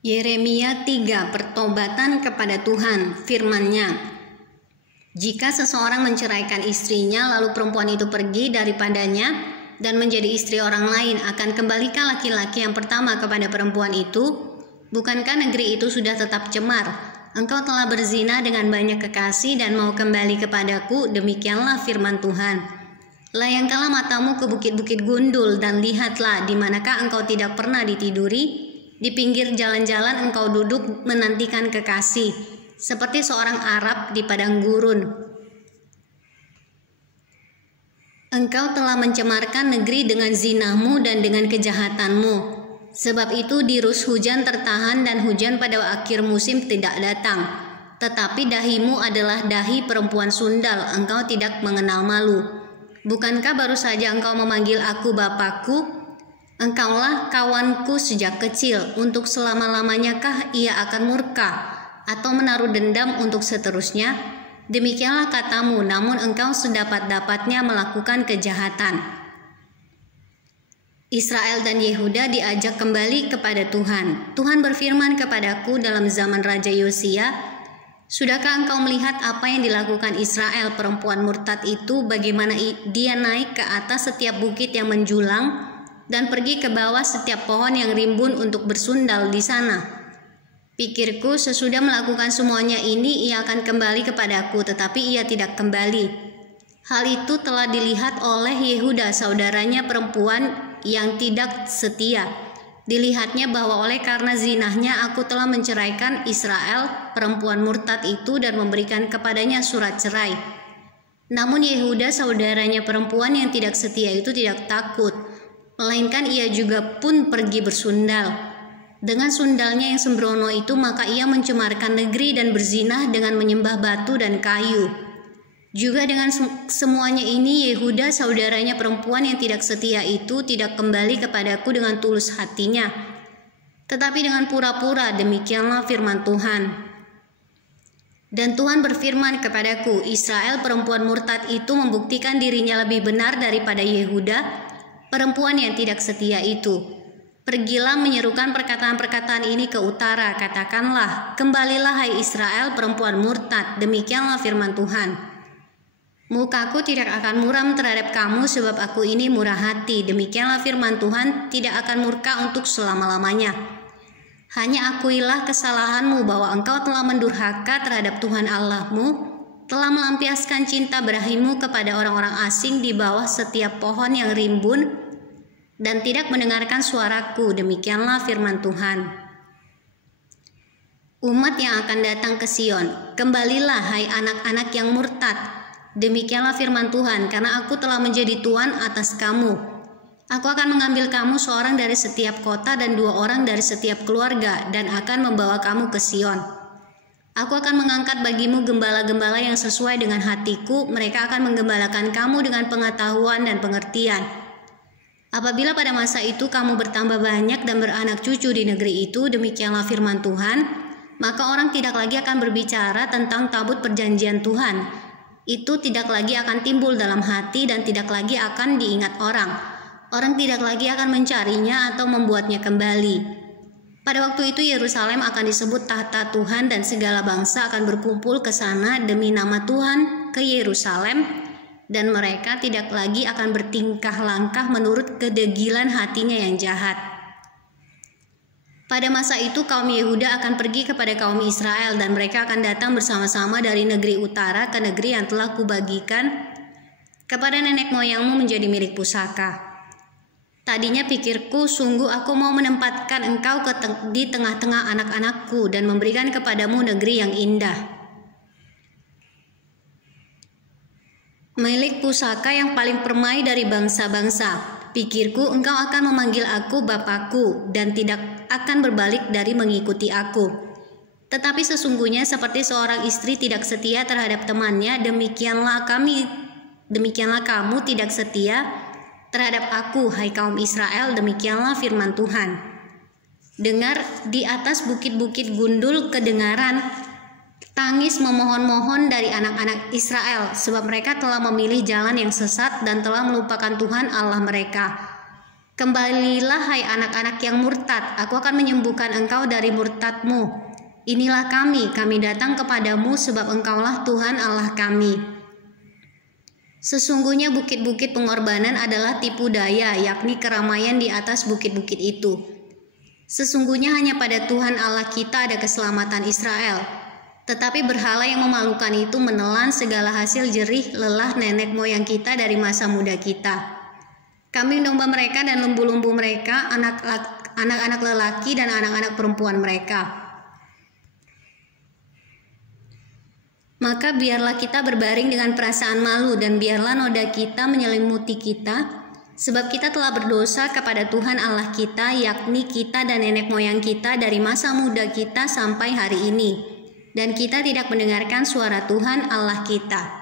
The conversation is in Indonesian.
Yeremia 3. Pertobatan kepada Tuhan. Firman-Nya, jika seseorang menceraikan istrinya lalu perempuan itu pergi daripadanya dan menjadi istri orang lain, akan kembalikah laki-laki yang pertama kepada perempuan itu? Bukankah negeri itu sudah tetap cemar? Engkau telah berzina dengan banyak kekasih dan mau kembali kepadaku, demikianlah firman Tuhan. Layangkanlah matamu ke bukit-bukit gundul dan lihatlah di manakah engkau tidak pernah ditiduri. Di pinggir jalan-jalan engkau duduk menantikan kekasih, seperti seorang Arab di padang gurun. Engkau telah mencemarkan negeri dengan zinahmu dan dengan kejahatanmu. Sebab itu dirus hujan tertahan dan hujan pada akhir musim tidak datang. Tetapi dahimu adalah dahi perempuan sundal, engkau tidak mengenal malu. Bukankah baru saja engkau memanggil aku Bapakku? Engkaulah kawanku sejak kecil, untuk selama-lamanyakah ia akan murka atau menaruh dendam untuk seterusnya? Demikianlah katamu, namun engkau sedapat-dapatnya melakukan kejahatan. Israel dan Yehuda diajak kembali kepada Tuhan. Tuhan berfirman kepadaku dalam zaman Raja Yosia, sudahkah engkau melihat apa yang dilakukan Israel perempuan murtad itu, bagaimana dia naik ke atas setiap bukit yang menjulang dan pergi ke bawah setiap pohon yang rimbun untuk bersundal di sana? Pikirku, sesudah melakukan semuanya ini, ia akan kembali kepadaku, tetapi ia tidak kembali. Hal itu telah dilihat oleh Yehuda, saudaranya perempuan yang tidak setia. Dilihatnya bahwa oleh karena zinahnya aku telah menceraikan Israel, perempuan murtad itu, dan memberikan kepadanya surat cerai. Namun Yehuda, saudaranya perempuan yang tidak setia itu, tidak takut, melainkan ia juga pun pergi bersundal. Dengan sundalnya yang sembrono itu, maka ia mencemarkan negeri dan berzinah dengan menyembah batu dan kayu. Juga dengan semuanya ini, Yehuda, saudaranya perempuan yang tidak setia itu, tidak kembali kepadaku dengan tulus hatinya, tetapi dengan pura-pura, demikianlah firman Tuhan. Dan Tuhan berfirman kepadaku, Israel perempuan murtad itu membuktikan dirinya lebih benar daripada Yehuda, perempuan yang tidak setia itu. Pergilah menyerukan perkataan-perkataan ini ke utara, katakanlah, kembalilah hai Israel perempuan murtad, demikianlah firman Tuhan. Mukaku tidak akan muram terhadap kamu, sebab aku ini murah hati, demikianlah firman Tuhan, tidak akan murka untuk selama-lamanya. Hanya akuilah kesalahanmu bahwa engkau telah mendurhaka terhadap Tuhan Allahmu, telah melampiaskan cinta berahimu kepada orang-orang asing di bawah setiap pohon yang rimbun, dan tidak mendengarkan suaraku, demikianlah firman Tuhan. Umat yang akan datang ke Sion, kembalilah hai anak-anak yang murtad, demikianlah firman Tuhan, karena aku telah menjadi Tuhan atas kamu. Aku akan mengambil kamu seorang dari setiap kota dan 2 orang dari setiap keluarga, dan akan membawa kamu ke Sion. Aku akan mengangkat bagimu gembala-gembala yang sesuai dengan hatiku, mereka akan menggembalakan kamu dengan pengetahuan dan pengertian. Apabila pada masa itu kamu bertambah banyak dan beranak cucu di negeri itu, demikianlah firman Tuhan, maka orang tidak lagi akan berbicara tentang tabut perjanjian Tuhan. Itu tidak lagi akan timbul dalam hati dan tidak lagi akan diingat orang. Orang tidak lagi akan mencarinya atau membuatnya kembali. Pada waktu itu Yerusalem akan disebut tahta Tuhan dan segala bangsa akan berkumpul ke sana demi nama Tuhan ke Yerusalem, dan mereka tidak lagi akan bertingkah langkah menurut kedegilan hatinya yang jahat. Pada masa itu kaum Yehuda akan pergi kepada kaum Israel, dan mereka akan datang bersama-sama dari negeri utara ke negeri yang telah kubagikan kepada nenek moyangmu menjadi milik pusaka. Tadinya pikirku, sungguh aku mau menempatkan engkau di tengah-tengah anak-anakku dan memberikan kepadamu negeri yang indah, milik pusaka yang paling permai dari bangsa-bangsa. Pikirku, engkau akan memanggil aku Bapakku dan tidak akan berbalik dari mengikuti aku. Tetapi sesungguhnya seperti seorang istri tidak setia terhadap temannya, demikianlah kamu tidak setia terhadap aku, hai kaum Israel, demikianlah firman Tuhan. Dengar, di atas bukit-bukit gundul kedengaran tangis memohon-mohon dari anak-anak Israel, sebab mereka telah memilih jalan yang sesat dan telah melupakan Tuhan Allah mereka. Kembalilah hai anak-anak yang murtad, aku akan menyembuhkan engkau dari murtadmu. Inilah kami datang kepadamu sebab engkaulah Tuhan Allah kami. Sesungguhnya bukit-bukit pengorbanan adalah tipu daya, yakni keramaian di atas bukit-bukit itu. Sesungguhnya hanya pada Tuhan Allah kita ada keselamatan Israel. Tetapi berhala yang memalukan itu menelan segala hasil jerih lelah nenek moyang kita dari masa muda kita. Kambing domba mereka dan lembu-lembu mereka, anak-anak lelaki dan anak-anak perempuan mereka. Maka biarlah kita berbaring dengan perasaan malu dan biarlah noda kita menyelimuti kita, sebab kita telah berdosa kepada Tuhan Allah kita, yakni kita dan nenek moyang kita dari masa muda kita sampai hari ini. Dan kita tidak mendengarkan suara Tuhan Allah kita.